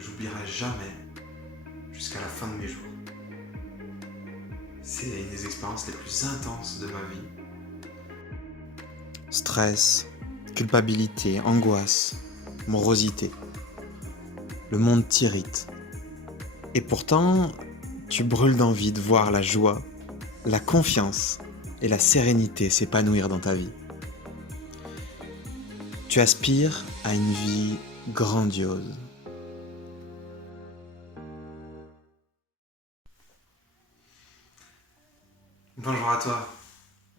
j'oublierai jamais jusqu'à la fin de mes jours. C'est une des expériences les plus intenses de ma vie. Stress, culpabilité, angoisse, morosité. Le monde t'irrite. Et pourtant, tu brûles d'envie de voir la joie, la confiance et la sérénité s'épanouir dans ta vie. Tu aspires à une vie grandiose. Bonjour à toi.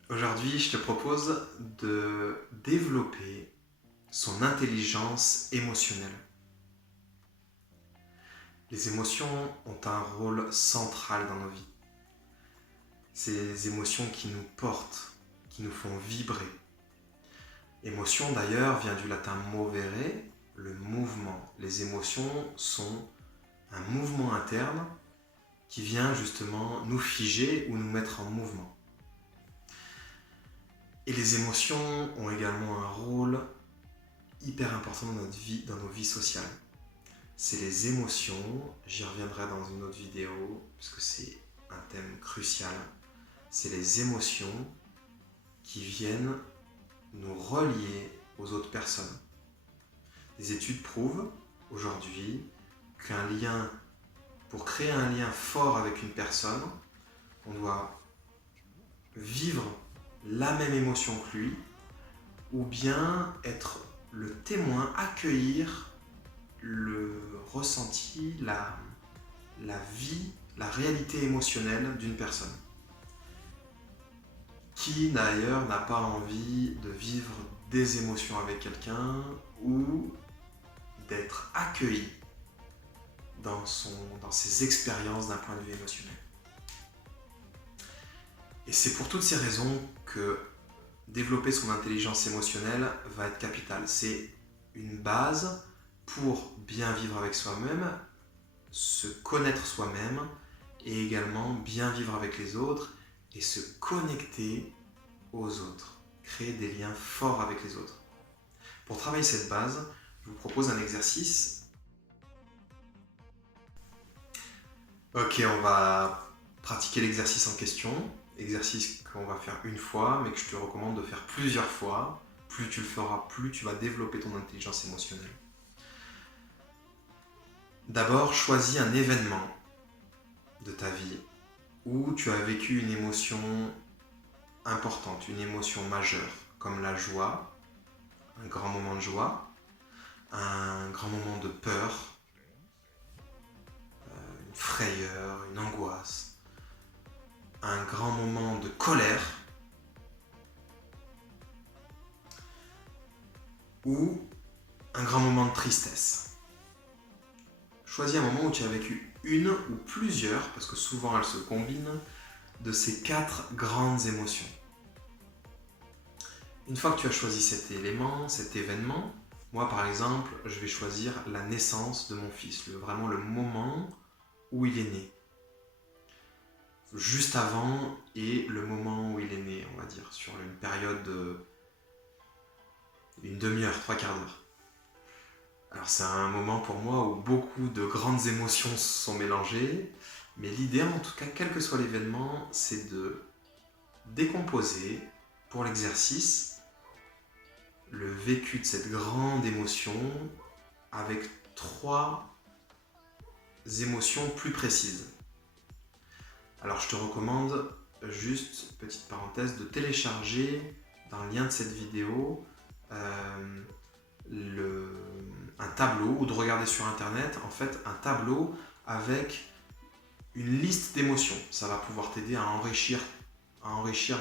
Aujourd'hui, je te propose de développer son intelligence émotionnelle. Les émotions ont un rôle central dans nos vies. C'est les émotions qui nous portent, qui nous font vibrer. Émotion d'ailleurs vient du latin movere, le mouvement. Les émotions sont un mouvement interne qui vient justement nous figer ou nous mettre en mouvement. Et les émotions ont également un rôle hyper important dans notre vie, dans nos vies sociales. C'est les émotions, j'y reviendrai dans une autre vidéo parce que c'est un thème crucial. C'est les émotions qui viennent nous relier aux autres personnes. Les études prouvent aujourd'hui pour créer un lien fort avec une personne, on doit vivre la même émotion que lui, ou bien être le témoin, accueillir le ressenti, la vie, la réalité émotionnelle d'une personne. Qui d'ailleurs n'a pas envie de vivre des émotions avec quelqu'un ou d'être accueilli dans ses expériences d'un point de vue émotionnel. Et c'est pour toutes ces raisons que développer son intelligence émotionnelle va être capital. C'est une base pour bien vivre avec soi-même, se connaître soi-même et également bien vivre avec les autres et se connecter aux autres, créer des liens forts avec les autres. Pour travailler cette base, je vous propose un exercice. Ok, on va pratiquer l'exercice en question. Exercice qu'on va faire une fois, mais que je te recommande de faire plusieurs fois. Plus tu le feras, plus tu vas développer ton intelligence émotionnelle. D'abord, choisis un événement de ta vie où tu as vécu une émotion importante, une émotion majeure, comme la joie, un grand moment de joie, un grand moment de peur, une frayeur, une angoisse, un grand moment de colère ou un grand moment de tristesse. Choisis un moment où tu as vécu une ou plusieurs, parce que souvent elles se combinent, de ces 4 grandes émotions. Une fois que tu as choisi cet élément, cet événement, moi par exemple, je vais choisir la naissance de mon fils, vraiment le moment où il est né. Juste avant et le moment où il est né, on va dire, sur une période d'une demi-heure, 3/4 d'heure. Alors c'est un moment pour moi où beaucoup de grandes émotions sont mélangées, mais l'idée en tout cas, quel que soit l'événement, c'est de décomposer pour l'exercice le vécu de cette grande émotion avec 3 émotions plus précises. Alors je te recommande, juste petite parenthèse, de télécharger dans le lien de cette vidéo un tableau ou de regarder sur internet en fait un tableau avec une liste d'émotions. Ça va pouvoir t'aider à enrichir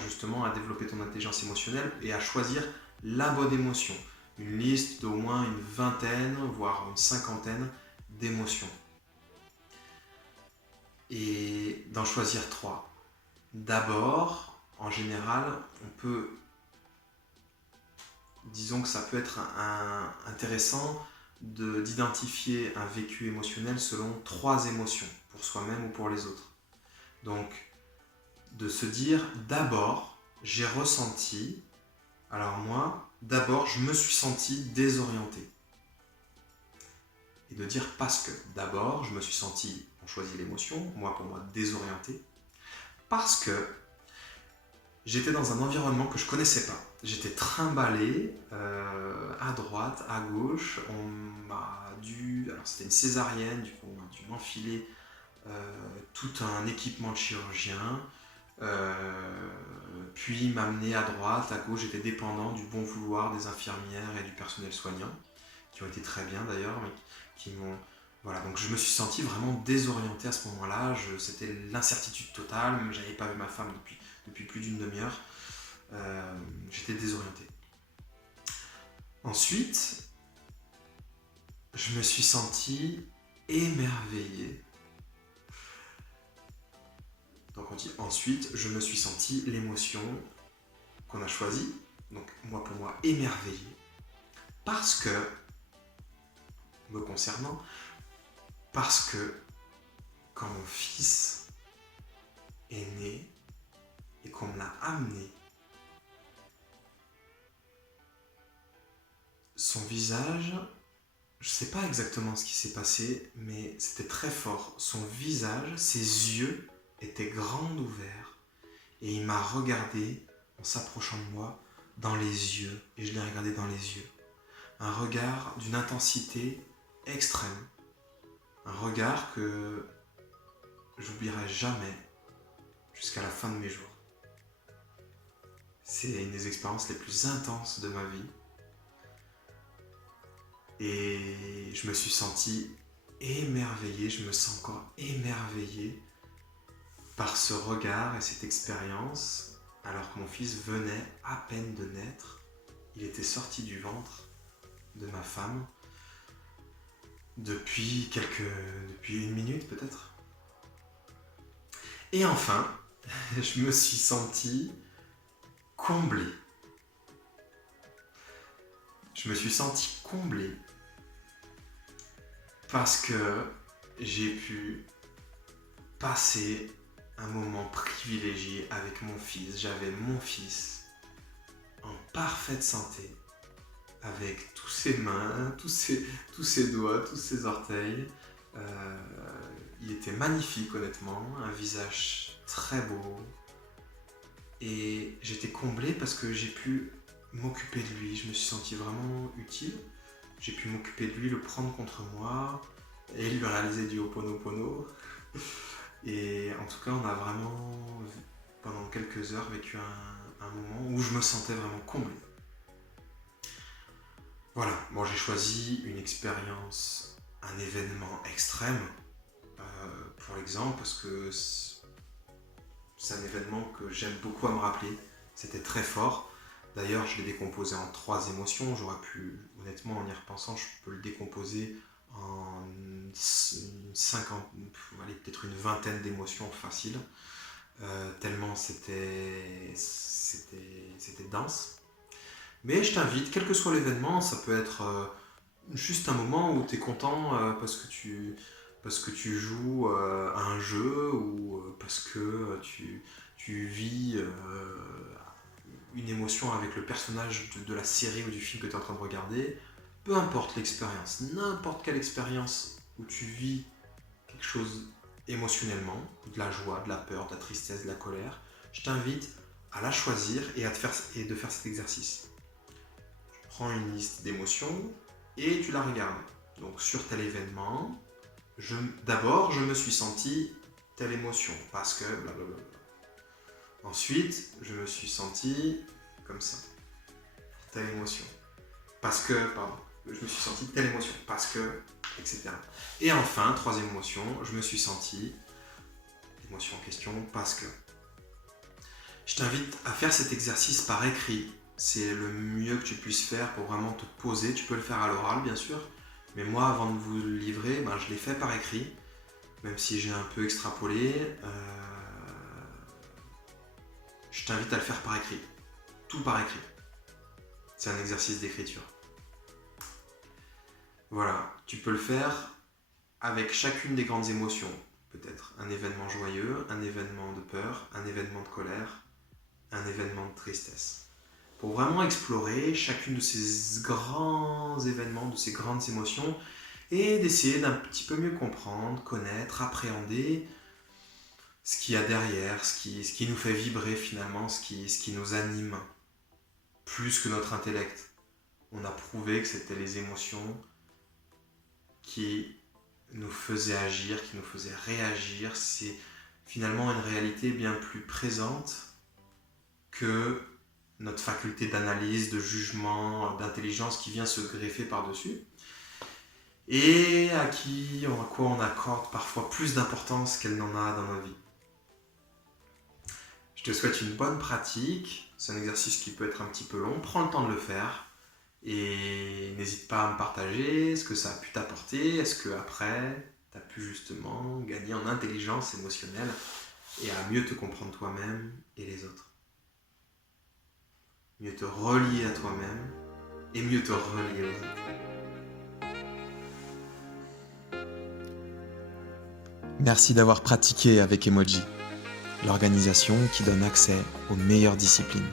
justement, à développer ton intelligence émotionnelle et à choisir la bonne émotion. Une liste d'au moins une vingtaine, voire une cinquantaine d'émotions. Et d'en choisir 3. D'abord, en général, disons que ça peut être intéressant d'identifier un vécu émotionnel selon 3 émotions, pour soi-même ou pour les autres. Donc, de se dire, d'abord, j'ai ressenti, alors moi, d'abord, je me suis senti désorienté. et de dire parce que. D'abord, je me suis senti, on choisit l'émotion, moi pour moi désorienté, parce que j'étais dans un environnement que je connaissais pas. J'étais trimballé à droite, à gauche. On m'a dû. Alors c'était une césarienne, du coup on m'a dû m'enfiler tout un équipement de chirurgien, puis m'amener à droite, à gauche. J'étais dépendant du bon vouloir des infirmières et du personnel soignant, qui ont été très bien d'ailleurs, mais qui m'ont. Voilà, donc je me suis senti vraiment désorienté à ce moment-là. C'était l'incertitude totale. J'avais pas vu ma femme depuis plus d'une demi-heure. J'étais désorienté. Ensuite, je me suis senti émerveillé. Donc on dit ensuite, je me suis senti l'émotion qu'on a choisie. Donc moi pour moi émerveillé. Parce que, me concernant, parce que quand mon fils est né et qu'on me l'a amené, son visage, je ne sais pas exactement ce qui s'est passé, mais c'était très fort. Son visage, ses yeux étaient grands ouverts et il m'a regardé en s'approchant de moi dans les yeux, et je l'ai regardé dans les yeux. Un regard d'une intensité extrême. Un regard que j'oublierai jamais jusqu'à la fin de mes jours. C'est une des expériences les plus intenses de ma vie. Et je me suis senti émerveillé, je me sens encore émerveillé par ce regard et cette expérience, alors que mon fils venait à peine de naître. Il était sorti du ventre de ma femme depuis une minute peut-être. Et enfin, je me suis senti comblé. Je me suis senti comblé parce que j'ai pu passer un moment privilégié avec mon fils. J'avais mon fils en parfaite santé, avec tous ses mains, tous ses doigts, tous ses orteils. Il était magnifique honnêtement, un visage très beau. Et j'étais comblé parce que j'ai pu m'occuper de lui. Je me suis senti vraiment utile. J'ai pu m'occuper de lui, le prendre contre moi et lui réaliser du Ho'oponopono. Et en tout cas, on a vraiment, pendant quelques heures, vécu un moment où je me sentais vraiment comblé. Voilà, bon, j'ai choisi une expérience, un événement extrême, pour l'exemple, parce que c'est un événement que j'aime beaucoup à me rappeler. C'était très fort. D'ailleurs, je l'ai décomposé en 3 émotions. J'aurais pu, honnêtement, en y repensant, je peux le décomposer en peut-être une vingtaine d'émotions faciles. Tellement c'était dense. Mais je t'invite, quel que soit l'événement, ça peut être juste un moment où tu es content parce que tu joues à un jeu ou parce que tu vis une émotion avec le personnage de la série ou du film que tu es en train de regarder. Peu importe l'expérience, n'importe quelle expérience où tu vis quelque chose émotionnellement, de la joie, de la peur, de la tristesse, de la colère, je t'invite à la choisir et de faire cet exercice. Tu prends une liste d'émotions et tu la regardes. Donc sur tel événement, d'abord je me suis senti telle émotion parce que blablabla. Ensuite, je me suis senti comme ça, telle émotion. Parce que, je me suis senti telle émotion, parce que, etc. Et enfin, 3e émotion, je me suis senti, l'émotion en question, parce que. Je t'invite à faire cet exercice par écrit. C'est le mieux que tu puisses faire pour vraiment te poser. Tu peux le faire à l'oral, bien sûr. Mais moi, avant de vous le livrer, je l'ai fait par écrit. Même si j'ai un peu extrapolé. Je t'invite à le faire par écrit. Tout par écrit. C'est un exercice d'écriture. Voilà, tu peux le faire avec chacune des grandes émotions. Peut-être un événement joyeux, un événement de peur, un événement de colère, un événement de tristesse. Pour vraiment explorer chacune de ces grands événements, de ces grandes émotions et d'essayer d'un petit peu mieux comprendre, connaître, appréhender ce qu'il y a derrière, ce qui nous fait vibrer finalement, ce qui nous anime, plus que notre intellect. On a prouvé que c'était les émotions qui nous faisaient agir, qui nous faisaient réagir. C'est finalement une réalité bien plus présente que notre faculté d'analyse, de jugement, d'intelligence qui vient se greffer par-dessus et à quoi on accorde parfois plus d'importance qu'elle n'en a dans nos vies. Je te souhaite une bonne pratique. C'est un exercice qui peut être un petit peu long. Prends le temps de le faire et n'hésite pas à me partager ce que ça a pu t'apporter. Est-ce qu'après, tu as pu justement gagner en intelligence émotionnelle et à mieux te comprendre toi-même et les autres. Mieux te relier à toi-même et mieux te relier aux autres. Merci d'avoir pratiqué avec Emoji, l'organisation qui donne accès aux meilleures disciplines.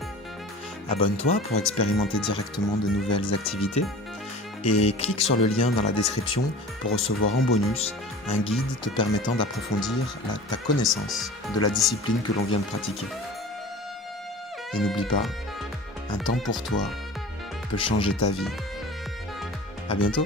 Abonne-toi pour expérimenter directement de nouvelles activités et clique sur le lien dans la description pour recevoir en bonus un guide te permettant d'approfondir ta connaissance de la discipline que l'on vient de pratiquer. Et n'oublie pas, un temps pour toi peut changer ta vie. À bientôt!